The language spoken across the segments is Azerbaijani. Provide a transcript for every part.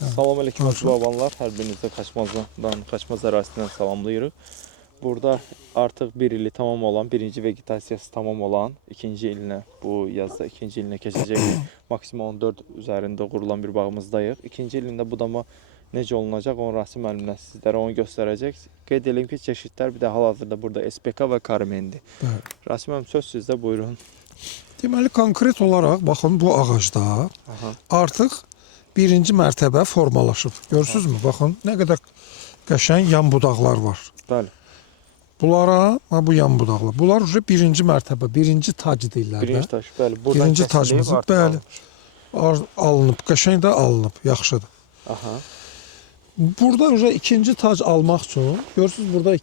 Salamünaleyküm babanlar. Hər birinizdə Xaçmaz ərazisindən salamlayırıq. Burada artıq bir ili tamam olan, birinci vegetasiyası tamam olan, ikinci ilinə, bu yazda ikinci ilinə keçəcək maksimum 14 üzərində qurulan bir bağımızdayıq. İkinci ilində budama necə olunacaq, onu Rasim müəllimlə sizlərə onu göstərəcək. Qeyd edelim ki, çeşidlər bir də hal-hazırda burada SPK və Karmendir. Rasim müəllim, söz sizdə, buyurun. Deməli, konkret olaraq, baxın, bu ağacda artıq birinci mərtəbə formalaşıb. Görürsünüzmü? Baxın, nə qədər qəşəng yan budaqlar var. Bəli. Bunlara, bu yan budaqlar. Bunlar birinci mərtəbə, birinci tac deyirlər. Birinci tac, bəli. Birinci tacımız, bəli. Alınıb, qəşəng də alınıb, yaxşıdır. Aha. Burada ikinci tac almaq üçün, görürsünüz, burada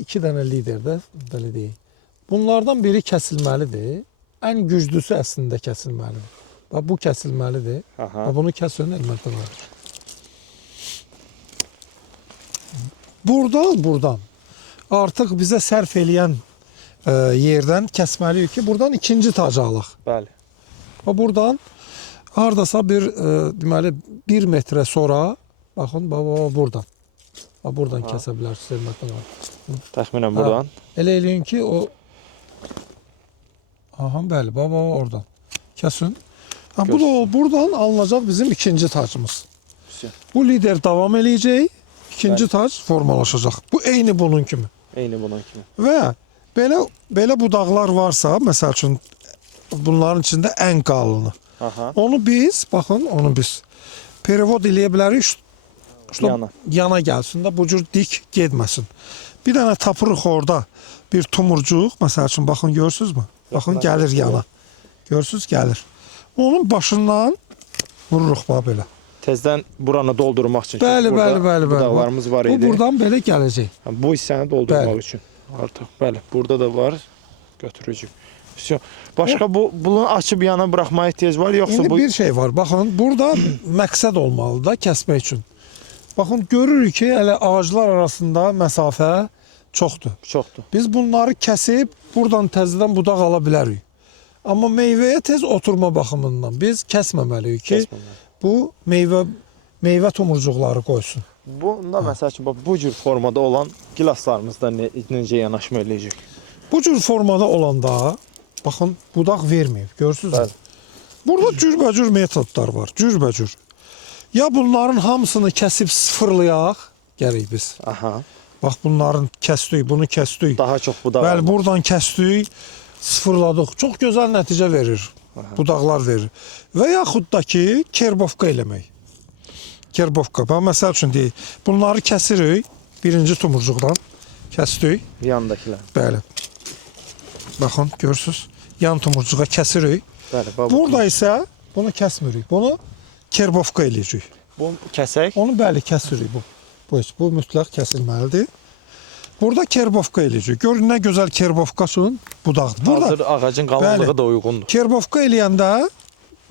iki dənə lider də, belə deyək. Bunlardan biri kəsilməlidir. Ən güclüsü əslində kəsilməlidir. Bax, bu kəsilməlidir. Bax, bunu kəsin, elmətə var. Buradan artıq bizə sərf eləyən yerdən kəsməliyik ki, buradan ikinci tacı alaq. Bəli. Bax, buradan hardasa bir, deməli, 1 metrə sonra, baxın, buradan. Bax, buradan kəsə bilərsiniz, elmətə var. Təxminən buradan. Elə eləyin ki, o... Aha, bəli, baba oradan. Kəsin. Bu da buradan alınacaq bizim ikinci tacımız. Bu lider davam eləyəcək, ikinci tac formalaşacaq. Bu eyni bunun kimi. Eyni bunun kimi. Və belə budaqlar varsa, məsəl üçün bunların içində ən qalını. Onu biz, baxın, perivod eləyə bilərik, yana gəlsin də, bu cür dik gedməsin. Bir dənə tapırıq orada bir tumurcuq, məsəl üçün, baxın, görürsünüzmü? Baxın, gəlir yana. Görürsünüz, gəlir. Onun başından vururuq belə. Tezdən buranı doldurmaq üçün. Bəli. Budaqlarımız var idi. Bu buradan belə gələcək. Bu hissəni doldurmaq üçün. Artıq, bəli, burada da var. Götürücük. Başqa bunu açıb yana bıraxmaya ehtiyac var, yoxsa bu... İndi bir şey var. Baxın, burada məqsəd olmalıdır da kəsmək üçün. Baxın, görürük ki, hələ ağaclar arasında məsafə çoxdur. Biz bunları kəsib, buradan təzədən budaq ala bilərik. Amma meyvəyə tez oturma baxımından biz kəsməməliyik ki, bu meyvə tomurcuqları qoysun. Bunda məsəl üçün, bu cür formada olan gilaslarımızda necə yanaşma eləyəcək? Bu cür formada olanda, baxın, budaq verməyib, görürsünüz? Burada cürbəcür metodlar var, cürbəcür. Ya bunların hamısını kəsib sıfırlayaq, gərik biz. Bax, bunların kəsdik, bunu kəsdik. Daha çox budaq. Bəli, buradan kəsdik, sıfırladıq. Çox gözəl nəticə verir, budaqlar verir. Və yaxud da ki, kerbovka eləmək. Kerbovka, məsəl üçün deyək, bunları kəsirik, birinci tumurcuqdan kəsdik. Yandakilər. Bəli. Baxın, görürsünüz, yan tumurcuğa kəsirik. Burada isə bunu kəsmirik, bunu kerbovka eləyəcək. Bunu kəsək? Onu bəli, kəsirik bu. Bu mütləq kəsilməlidir. Burada kerbovka eləyəcək. Görün, nə gözəl kerbovka üçün budaqdır. Hazır ağacın qalınlığı da uyğundur. Kerbovka eləyəndə,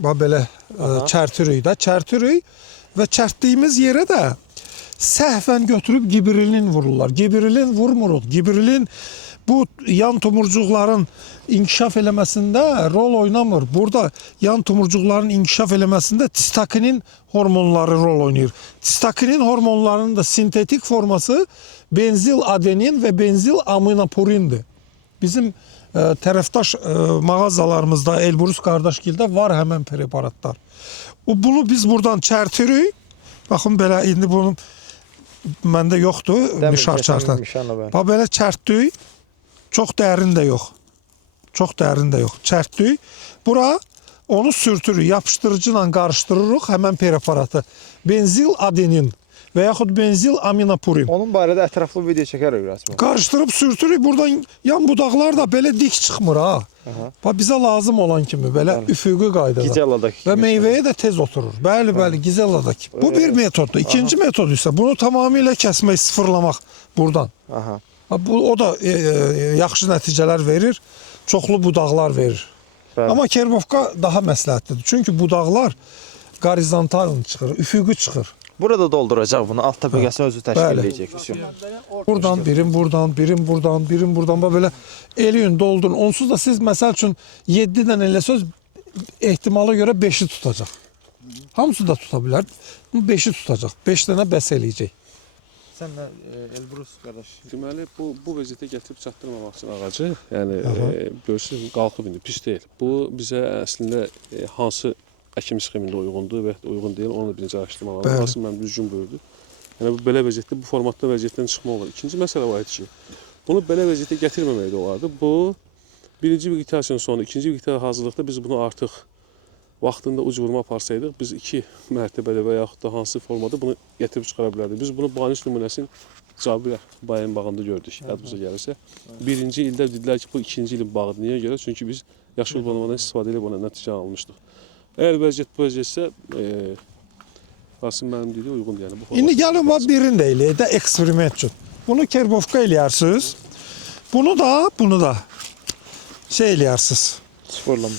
belə çərtirik və çərtdiyimiz yerə də səhvən götürüb gibrilin vururlar. Gibrilin vurmuruq. Gibrilin bu yan tumurcuqların inkişaf eləməsində rol oynamır. Burada yan tumurcuqların inkişaf eləməsində tistakinin hormonları rol oynayır. Tistakinin hormonlarının da sintetik forması benzil adenin və benzil aminopurindir. Bizim tərəfdaş mağazalarımızda, Elbrus qardaşgildə var həmən preparatlar. Bunu biz buradan çərtirik. Baxın, belə, indi bunun məndə yoxdur, mişar çərtən. Belə çərtdik. Çox dərin də yox. Çərtdik. Bura onu sürtürük, yapışdırıcı ilə qarışdırırıq həmən preparatı. Benzil adenin və yaxud benzil aminopurin. Onun barədə ətraflı video çəkərək Rasim. Qarışdırıb sürtürük. Buradan yan budaqlar da belə dik çıxmır ha. Bizə lazım olan kimi belə üfüqi qaydada. Gizelladakı kimi. Və meyvəyə də tez oturur. Bəli, gizelladakı. Bu bir metoddur. İkinci metod isə bunu tamamilə kəsmək, sıfırlamaq buradan. O da yaxşı nəticələr verir, çoxlu budaqlar verir. Amma kerbovka daha məsləhətlidir. Çünki budaqlar qorizontal çıxır, üfüqi çıxır. Burada dolduracaq bunu, alt təbəqəsini özü təşkil edəcək. Buradan, birim buradan, belə eləyin, doldurun. Onsuz da siz, məsəl üçün, 7 dənə eləsəz, ehtimala görə 5-i tutacaq. Hamısı da tuta bilər. Bu 5-i tutacaq. 5 dənə bəs eləyəcək. Sən də Elbrus qardaş. Deməli bu vəziyyətə gətirib çatdırmamaq üçün ağacı, yəni görürsüz qalxıb indi pis deyil. Bu bizə əslində hansı əkim sxemində uyğundur və ya uyğun deyil, onu da birinci araşdırmalı. Hansı mənim düzgün böyüdür. Yəni bu belə vəziyyətdə, bu formatda vəziyyətdən çıxmaq olar. İkinci məsələ var ki, bunu belə vəziyyətə gətirməmək də olardı. Bu birinci vegetasiyanın sonu, ikinci vegetasiya hazırlıqda biz bunu artıq vaxtında uc vurma aparsaydıq, biz 2 mərtəbədə və yaxud da hansı formada bunu gətirib çıxara bilərdik. Biz bunu Banis nümunəsinin Cabir Bayın bağında gördük, yadımıza gəlirsə. Birinci ildə dedilər ki, bu ikinci ilin bağı niyə görə? Çünki biz yaşıl bonamadan istifadə edib ona nəticə almışdıq. Əgər vəziyyət bu vəziyyətsə, Rasim mənim dediyi uyğundur. Yəni, İndi gəlin var birini də eləyək də eksperiment üçün. Bunu kerbovka eləyərsiniz. Bunu da şey eləyərsiniz. Sıfırlama.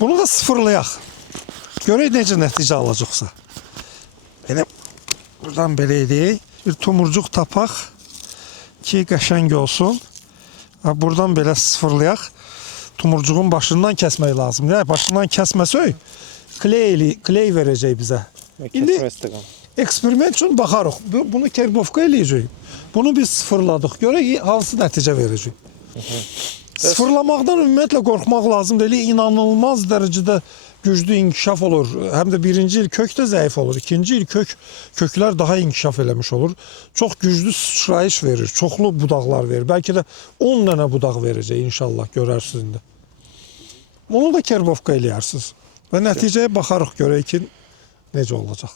Bunu da sıfırlayaq. Görək necə nəticə alacaqsa. Belə buradan belə edək. Bir tomurcuq tapaq ki, qəşəng olsun. Buradan belə sıfırlayaq. Tomurcuğun başından kəsmək lazımdır. Başından kəsməsək kley verəcək bizə. İndi eksperiment üçün baxarıq. Bunu kerbovka eləyəcək. Bunu biz sıfırladıq. Görək hansı nəticə verəcək. Sıfırlamaqdan ümumiyyətlə qorxmaq lazım deyil. İnanılmaz dərəcədə güclü inkişaf olur. Həm də birinci il kök də zəif olur. İkinci il köklər daha inkişaf eləmiş olur. Çox güclü sıçrayış verir. Çoxlu budaqlar verir. Bəlkə də 10 dənə budaq verəcək inşallah, görərsiniz indi. Onu da kerbovka eləyərsiniz. Və nəticəyə baxarıq, görək ki, necə olacaq.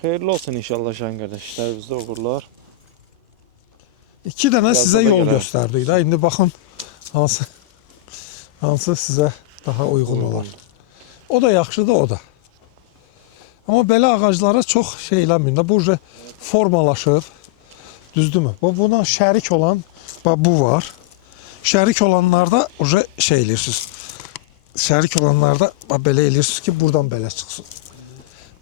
Xeyirli olsun inşallah Şahin qardaş. İşlərimiz də uğurlar. 2 dənə sizə yol göstərdik də. İndi baxın hansı sizə daha uyğun olar. O da yaxşıdır, o da. Amma belə ağaclara çox şey eləməyin. Bu formalaşıb, düzdürmü? Buna şərik olan bu var. Şərik olanlarda şey eləyirsiniz. Şərik olanlarda belə eləyirsiniz ki, buradan belə çıxsın.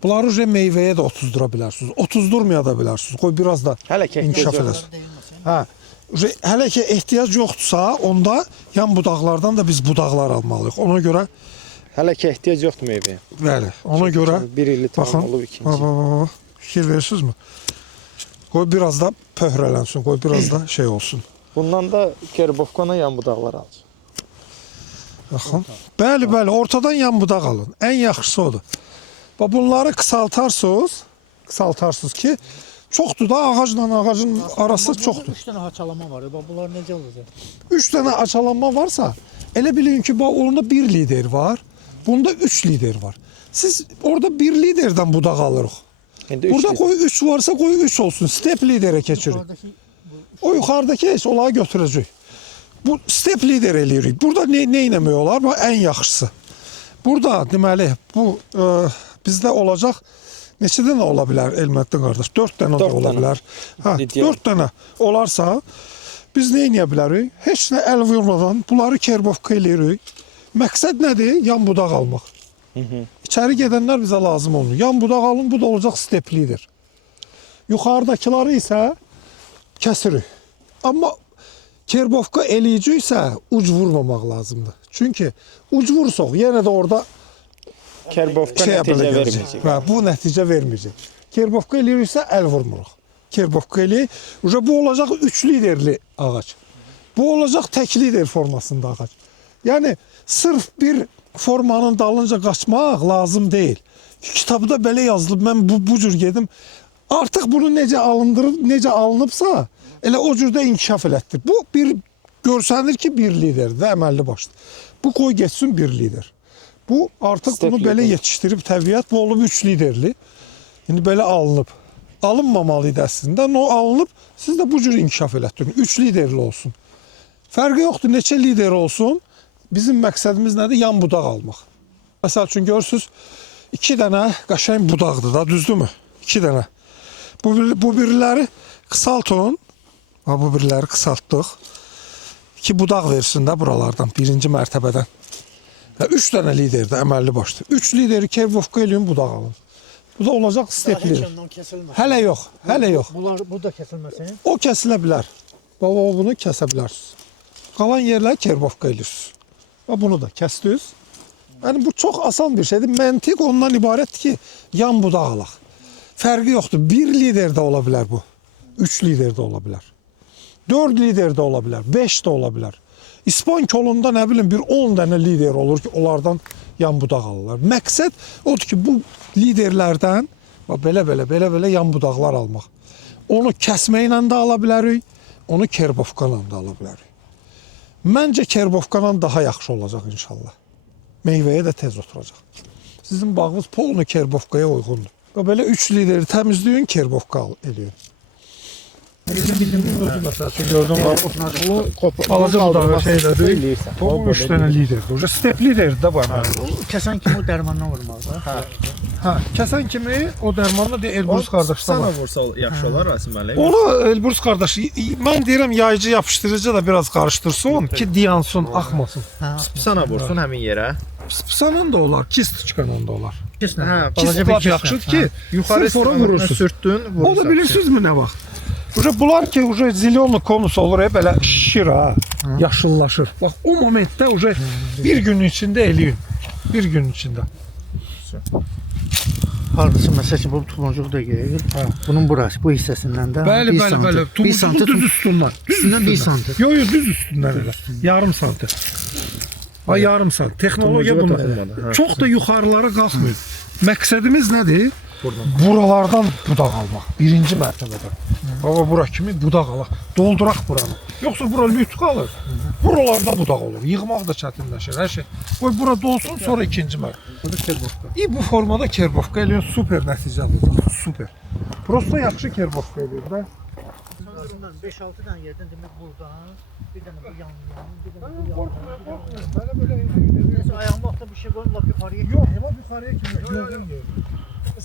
Bunları meyvəyə də otuzdura bilərsiniz. Otuzdurmaya da bilərsiniz. Qoy biraz da inkişaf eləsin. Hələ ki ehtiyac yoxdursa, onda yan budaqlardan da biz budaqlar almalıyıq. Ona görə hələ ki ehtiyac yoxdur meyvəyə. Bəli, ona görə bir ili tamam olub ikinci. Fikir verirsinizmi? Qoy biraz da pöhrələnsin, qoy biraz da şey olsun. Bundan da kerbovkana yan budaqlar alacaq. Baxın. Bəli, ortadan yan budaq alın. Ən yaxşısı odur. Bunları qısaltarsınız ki, çoxdur da ağacla ağacın arası çoxdur. 3 dənə haçalama var. Bunlar necə olacaq? 3 dənə açalanma varsa, elə bilin ki, onda 1 lider var, bunda 3 lider var. Siz orada 1 liderdən budaq alırıq. Burada qoy 3 varsa qoy 3 olsun. Step liderə keçirik. O yuxarıdakı heç olağı götürəcək. Bu step lider eləyirik. Burada nə eləmək olar? Bu ən yaxşısı. Burada deməli bu bizdə olacaq. Neçə dənə ola bilər Elməddin qardaş? 4 dənə də ola bilər. 4 dənə olarsa biz nə edə bilərik? Heç nə əl vurmadan bunları kerbovka eləyirik. Məqsəd nədir? Yan budaq almaq. İçəri gedənlər bizə lazım olmuyor. Yan budaq alın, bu da olacaq step lider. Yuxarıdakıları isə kəsirik. Amma kerbovka eləyiciysə uc vurmamaq lazımdır. Çünki uc vursaq yenə də orada kerbovka nəticə verməyəcək. Bu nəticə verməyəcək. Kerbovka eləyirsə əl vurmuruq. Kerbovka eləyir. Bu olacaq 3 liderli ağac. Bu olacaq tək lider formasında ağac. Yəni sırf bir formanın dalınca qaçmaq lazım deyil. Kitabda belə yazılıb, mən bu cür gedim. Artıq bunu necə alındırıb, necə alınıbsa, elə o cürdə inkişaf elətdir. Bu bir görsənir ki, bir liderdir, əməlli başdır. Bu qoy geçsin bir lider. Bu artıq step bunu belə yetişdirib təbiət, bu olub 3 liderli. İndi belə alınıb. Alınmamalıydı əslində. O alınıb, siz də bu cür inkişaf elətdirin. 3 liderli olsun. Fərqi yoxdur, neçə lider olsun. Bizim məqsədimiz nədir? Yan budaq almaq. Məsəl üçün görürsünüz, 2 dənə qəşəng budaqdır da, düzdürmü? 2 dənə. Bu biriləri qısaltın. Bu biriləri qısaltdıq. 2 budaq versin də buralardan, birinci mərtəbədən. 3 dənə liderdir, əməlli başdır. 3 lideri kerbovka eləyin, budaq alın. Bu da olacaq step lider. Hələ yox, hələ yox. Bu da kəsilməsin? O kəsilə bilər. Bunu kəsə bilərsiniz. Qalan yerləri kerbovka eləyirsiniz. Bunu da kəsdiniz. Yəni bu çox asan bir şeydir. Məntiq ondan ibarətdir ki, yan budaq alaq. Fərqi yoxdur. 1 lider də ola bilər bu. 3 lider də ola bilər. 4 lider də ola bilər. 5 də ola bilər. İspan kolunda nə bilim bir 10 dənə lider olur ki, onlardan yan budaq alırlar. Məqsəd odur ki, bu liderlərdən belə yan budaqlar almaq. Onu kəsməklə də ala bilərik, onu kerbovkayla da ala bilərik. Məncə kerbovkayla daha yaxşı olacaq inşallah. Meyvəyə də tez oturacaq. Sizin bağınız polnu kerbovkaya uyğundur. Və belə 3 lideri təmizləyin, kerbovka eləyin. Gördün bu balaca budağı şeydədir. Bu 3 dənə liderdir. Step liderdir də bu. Kəsən kimi o dərmandan vurmalı. Hə, kəsən kimi o dərmanla de Elbrus qardaşlar var. Sana vursa yaxşı olar Rasim müəllim. Onu Elbrus qardaş, mən deyirəm yaycı yapışdırıcı da biraz qarışdırsın ki, diyansın, axmasın. Sana vursun həmin yerə. Pısanın da olar, kist çıxanan da olar. Hə, Kist lap yaxşıdır ki, yuxarı fora vurursun. Sürtdün, O da bilirsinizmi nə vaxt? Bunlar ki, zilyonlu konus olur, belə şişir ha, yaşıllaşır. Bax, o momentdə bir günün içində eləyin. Bir günün içində. Hardasa məsəl ki, bu tuluncuq da gəlir. Bunun burası, bu hissəsindən də. Bəli. Tumucuğun düz üstündən. Üstündən 1 santim. Yox, düz üstündən elə. Yarım santim. Ay yarım santim. Texnologiya bunlar. Çox da yuxarılara qalxmır. Məqsədimiz nədir? Buralardan budaq almaq. Birinci mərtəbədə. Baba bura kimi budaq alaq. Dolduraq buranı. Yoxsa bura lüt qalır. Buralarda budaq olur. Yığmaq da çətinləşir. Hər şey. Qoy bura dolsun, sonra ikinci mərtəbə. Bu formada kerbovka eləyir. Super nəticə alacaq. Super. Prosta yaxşı kerbovka eləyir də. 5-6 dənə yerdən demək buradan, bir dənə bu yandan, bir dənə bu yandan. Ayağım vaxtda bir şey qoyun, lap yuxarıya Yox, lap yuxarıya kimi.